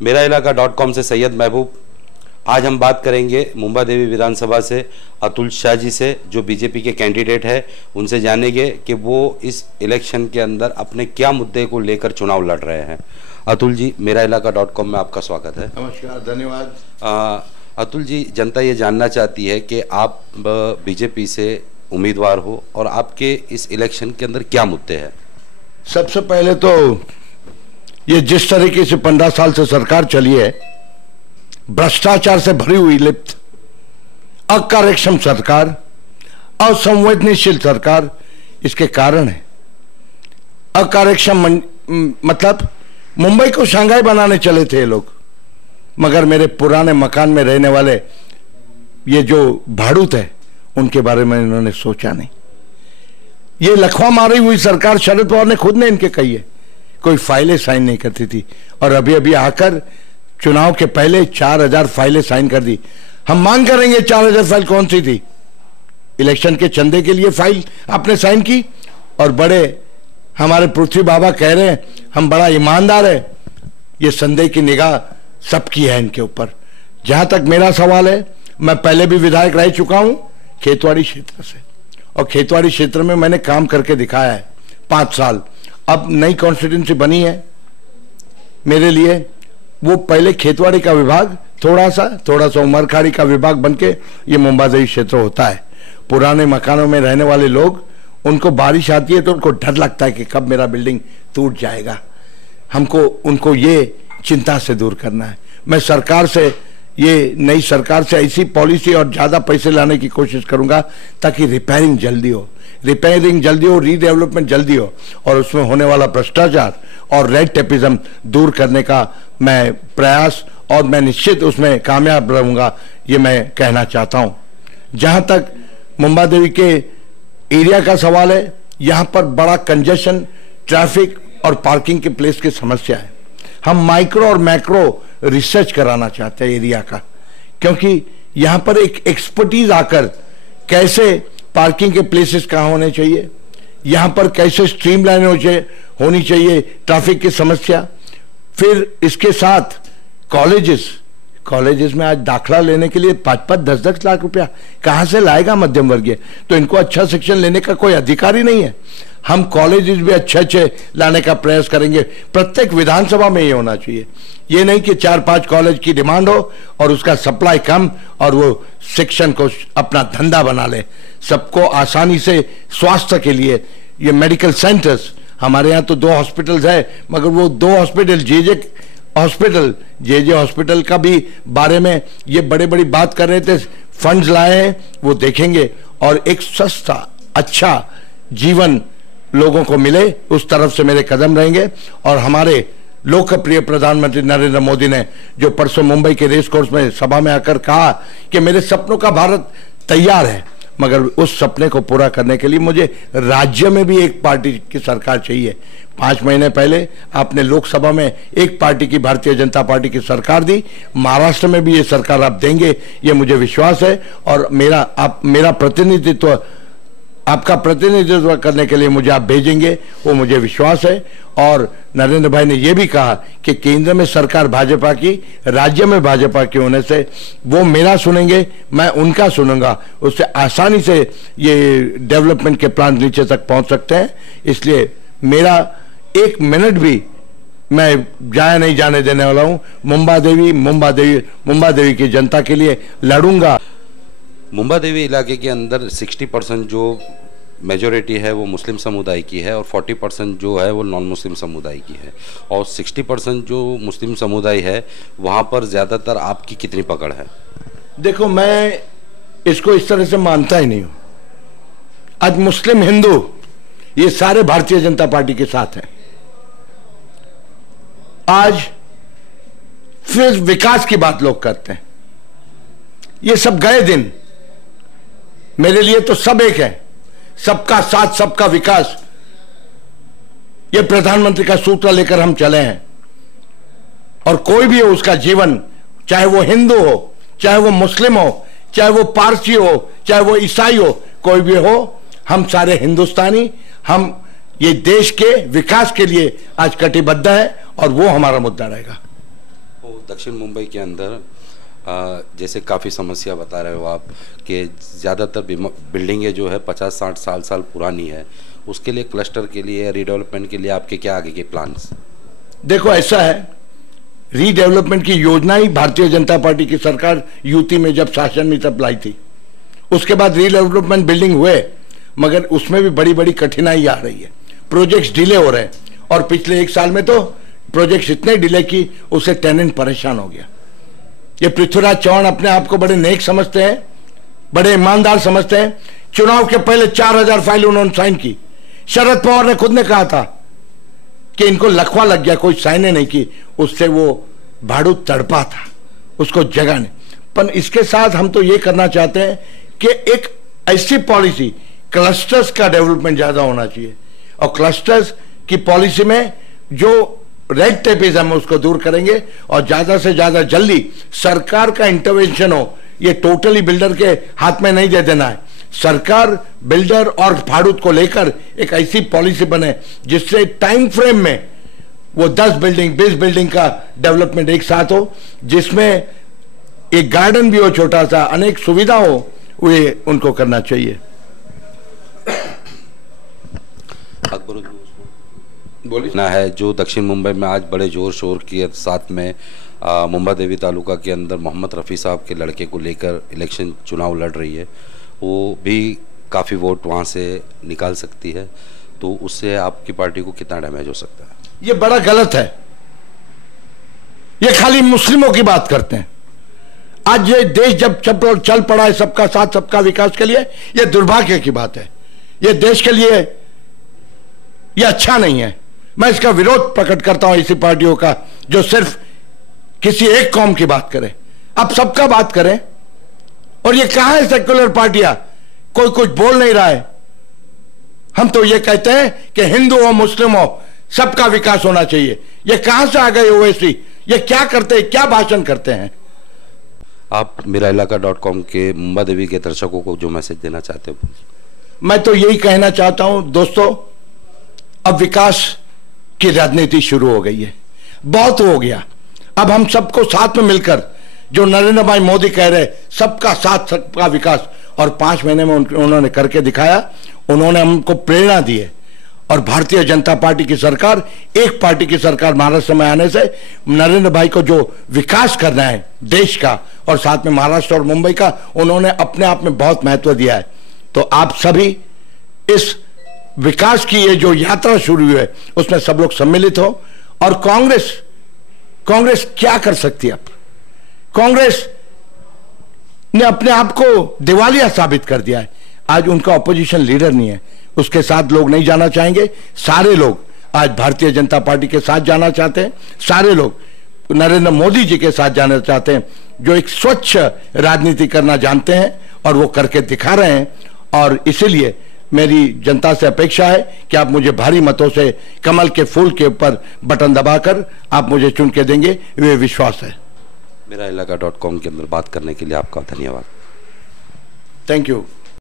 मेरा इलाका .com से सैयद महबूब। आज हम बात करेंगे मुंबा देवी विधानसभा से अतुल शाह जी से, जो बीजेपी के कैंडिडेट है। उनसे जानेंगे कि वो इस इलेक्शन के अंदर अपने क्या मुद्दे को लेकर चुनाव लड़ रहे हैं। अतुल जी, मेरा इलाका .com में आपका स्वागत है। नमस्कार, धन्यवाद। अतुल जी, जनता ये जानना चाहती है कि आप बीजेपी से उम्मीदवार हो और आपके इस इलेक्शन के अंदर क्या मुद्दे हैं। सबसे पहले तो ये जिस तरीके से 15 साल से सरकार चली है, भ्रष्टाचार से भरी हुई लिप्त, अकार्यक्षम सरकार, असंवेदनशील सरकार, इसके कारण है। अकार्यक्षम मतलब मुंबई को शंघाई बनाने चले थे ये लोग, मगर मेरे पुराने मकान में रहने वाले ये जो भाड़ूत है उनके बारे में इन्होंने सोचा नहीं। ये लखवा मारी हुई सरकार शरद पवार ने खुद ने इनके कही है, कोई फाइलें साइन नहीं करती थी, और अभी अभी आकर चुनाव के पहले 4000 फाइलें साइन कर दी। हम मांग करेंगे 4000 फाइल कौन सी थी? इलेक्शन के चंदे के लिए फाइल आपने साइन की, और बड़े हमारे पृथ्वी बाबा कह रहे हैं हम बड़ा ईमानदार है। ये संदेह की निगाह सबकी है इनके ऊपर। जहां तक मेरा सवाल है, मैं पहले भी विधायक रह चुका हूं खेतवाड़ी क्षेत्र से, और खेतवाड़ी क्षेत्र में मैंने काम करके दिखाया है 5 साल। अब नई कॉन्स्टिट्यूंसी बनी है मेरे लिए, वो पहले खेतवाड़ी का विभाग थोड़ा सा उमरखाड़ी का विभाग बनके ये मुंबा देवी क्षेत्र होता है। पुराने मकानों में रहने वाले लोग, उनको बारिश आती है तो उनको डर लगता है कि कब मेरा बिल्डिंग टूट जाएगा। हमको उनको ये चिंता से दूर करना है। मैं सरकार से, ये नई सरकार से ऐसी पॉलिसी और ज्यादा पैसे लाने की कोशिश करूंगा ताकि रिपेयरिंग जल्दी हो, रीडेवलपमेंट जल्दी हो, और उसमें होने वाला भ्रष्टाचार और रेड टेपिज्म दूर करने का मैं प्रयास, और मैं निश्चित उसमें कामयाब रहूंगा, ये मैं कहना चाहता हूं। जहां तक मुंबा देवी के एरिया का सवाल है, यहां पर बड़ा कंजेशन, ट्रैफिक और पार्किंग के प्लेस की समस्या है। हम माइक्रो और मैक्रो रिसर्च कराना चाहते हैं एरिया का, क्योंकि यहां पर एक एक्सपर्टीज आकर कैसे पार्किंग के प्लेसेस कहां होने चाहिए, यहां पर कैसे स्ट्रीमलाइन होनी चाहिए ट्रैफिक की समस्या। फिर इसके साथ कॉलेजेस में आज दाखला लेने के लिए 5-5, 10-10 लाख रुपया कहां से लाएगा मध्यम वर्गीय? तो इनको अच्छा शिक्षण लेने का कोई अधिकार ही नहीं है। हम कॉलेजेस भी अच्छे लाने का प्रयास करेंगे। प्रत्येक विधानसभा में ये होना चाहिए। ये नहीं कि 4-5 कॉलेज की डिमांड हो और उसका सप्लाई कम और वो शिक्षण को अपना धंधा बना ले। सबको आसानी से स्वास्थ्य के लिए ये मेडिकल सेंटर्स, हमारे यहाँ तो 2 हॉस्पिटल्स है, मगर वो 2 हॉस्पिटल जे हॉस्पिटल का भी बारे में ये बड़ी बात कर रहे थे, फंड्स लाए हैं, वो देखेंगे, और एक सस्ता अच्छा जीवन लोगों को मिले, उस तरफ से मेरे कदम रहेंगे। और हमारे लोकप्रिय प्रधानमंत्री नरेंद्र मोदी ने जो परसों मुंबई के रेस कोर्स में सभा में आकर कहा कि मेरे सपनों का भारत तैयार है, मगर उस सपने को पूरा करने के लिए मुझे राज्य में भी एक पार्टी की सरकार चाहिए। 5 महीने पहले आपने लोकसभा में एक पार्टी की, भारतीय जनता पार्टी की सरकार दी। महाराष्ट्र में भी ये सरकार आप देंगे, ये मुझे विश्वास है, और मेरा प्रतिनिधित्व, आपका प्रतिनिधित्व करने के लिए मुझे आप भेजेंगे, वो मुझे विश्वास है। और नरेंद्र भाई ने यह भी कहा कि केंद्र में सरकार भाजपा की, राज्य में भाजपा के होने से वो मेरा सुनेंगे, मैं उनका सुनूंगा, उससे आसानी से ये डेवलपमेंट के प्लान नीचे तक पहुंच सकते हैं। इसलिए मेरा 1 मिनट भी मैं जाया नहीं जाने देने वाला हूं। मुंबा देवी की जनता के लिए लड़ूंगा। मुंबा देवी इलाके के अंदर 60% जो मेजॉरिटी है वो मुस्लिम समुदाय की है, और 40% जो है वो नॉन मुस्लिम समुदाय की है। और 60% जो मुस्लिम समुदाय है वहाँ पर ज़्यादातर आपकी कितनी पकड़ है? देखो, मैं इसको इस तरह से मानता ही नहीं हूँ। आज मुस्लिम हिंदू ये सारे भारतीय जनता पार्टी के साथ हैं। आज फिर विकास की बात लोग करते हैं, ये सब गए दिन। मेरे लिए तो सब एक है, सबका साथ सबका विकास, ये प्रधानमंत्री का सूत्र लेकर हम चले हैं। और कोई भी हो उसका जीवन, चाहे वो हिंदू हो, चाहे वो मुस्लिम हो, चाहे वो पारसी हो, चाहे वो ईसाई हो, कोई भी हो, हम सारे हिंदुस्तानी, हम ये देश के विकास के लिए आज कटिबद्ध है, और वो हमारा मुद्दा रहेगा। दक्षिण मुंबई के अंदर जैसे काफ़ी समस्या बता रहे हो आप कि ज़्यादातर बिल्डिंगें जो है 50-60 साल पुरानी है, उसके लिए क्लस्टर के लिए रीडेवलपमेंट के लिए आपके क्या आगे के प्लान्स? देखो ऐसा है, रीडेवलपमेंट की योजना ही भारतीय जनता पार्टी की सरकार यूपी में जब शासन में तब लाई थी। उसके बाद रीडेवलपमेंट बिल्डिंग हुए, मगर उसमें भी बड़ी बड़ी कठिनाई आ रही है, प्रोजेक्ट्स डिले हो रहे हैं। और पिछले 1 साल में तो प्रोजेक्ट्स इतने डिले की उससे टेनेंट परेशान हो गया। ये पृथ्वीराज चौहान अपने आप को बड़े नेक समझते हैं, बड़े ईमानदार समझते हैं। चुनाव के पहले 4000 फाइल उन्होंने साइन की। शरद पवार ने खुद ने कहा था कि इनको लखवा लग गया, कोई साइन नहीं की, उससे वो भाड़ू तड़पा था, उसको जगह नहीं। पर इसके साथ हम तो ये करना चाहते हैं कि एक ऐसी पॉलिसी, क्लस्टर्स का डेवलपमेंट ज्यादा होना चाहिए, और क्लस्टर्स की पॉलिसी में जो रेड टेपिज्म है उसको दूर करेंगे, और ज्यादा से ज्यादा जल्दी सरकार का इंटरवेंशन हो। ये टोटली बिल्डर के हाथ में नहीं दे देना है। सरकार बिल्डर और भाड़ूत को लेकर एक ऐसी पॉलिसी बने जिससे टाइम फ्रेम में वो 10 बिल्डिंग 20 बिल्डिंग का डेवलपमेंट एक साथ हो, जिसमें एक गार्डन भी हो छोटा सा, अनेक सुविधा हो, वे उनको करना चाहिए। बोलिए ना है जो दक्षिण मुंबई में आज बड़े जोर शोर के साथ में मुंबा देवी तालुका के अंदर मोहम्मद रफ़ी साहब के लड़के को लेकर इलेक्शन चुनाव लड़ रही है, वो भी काफ़ी वोट वहाँ से निकाल सकती है, तो उससे आपकी पार्टी को कितना डैमेज हो सकता है? ये बड़ा गलत है। ये खाली मुस्लिमों की बात करते हैं। आज ये देश जब चल पड़ा है सबका साथ सबका विकास के लिए, ये दुर्भाग्य की बात है। ये देश के लिए ये अच्छा नहीं है। मैं इसका विरोध प्रकट करता हूं ऐसी पार्टियों का जो सिर्फ किसी एक कौम की बात करे। अब सबका बात करें। और ये कहां है सेक्युलर पार्टियां? कोई कुछ बोल नहीं रहा है। हम तो ये कहते हैं कि हिंदू हो मुस्लिम हो सबका विकास होना चाहिए। ये कहां से आ गए ओवैसी? ये क्या करते हैं, क्या भाषण करते हैं? आप मेराइलाका.com के मुंबा देवी के दर्शकों को जो मैसेज देना चाहते हो? मैं तो यही कहना चाहता हूं दोस्तों, अब विकास की राजनीति शुरू हो गई है, बहुत हो गया। अब हम सबको साथ में मिलकर जो नरेंद्र भाई मोदी कह रहे सबका साथ सबका विकास, और 5 महीने में उन्होंने करके दिखाया। उन्होंने हमको प्रेरणा दी है। और भारतीय जनता पार्टी की सरकार, एक पार्टी की सरकार महाराष्ट्र में आने से नरेंद्र भाई को जो विकास करना है देश का और साथ में महाराष्ट्र और मुंबई का, उन्होंने अपने आप में बहुत महत्व दिया है। तो आप सभी इस विकास की ये जो यात्रा शुरू हुई है उसमें सब लोग सम्मिलित हो। और कांग्रेस क्या कर सकती है? अब कांग्रेस ने अपने आप को दिवालिया साबित कर दिया है। आज उनका ऑपोजिशन लीडर नहीं है, उसके साथ लोग नहीं जाना चाहेंगे। सारे लोग आज भारतीय जनता पार्टी के साथ जाना चाहते हैं। सारे लोग नरेंद्र मोदी जी के साथ जाना चाहते हैं, जो एक स्वच्छ राजनीति करना जानते हैं और वो करके दिखा रहे हैं। और इसीलिए मेरी जनता से अपेक्षा है कि आप मुझे भारी मतों से कमल के फूल के ऊपर बटन दबाकर आप मुझे चुन के देंगे, वे विश्वास है। मेराइलाका.com के अंदर बात करने के लिए आपका धन्यवाद। Thank you.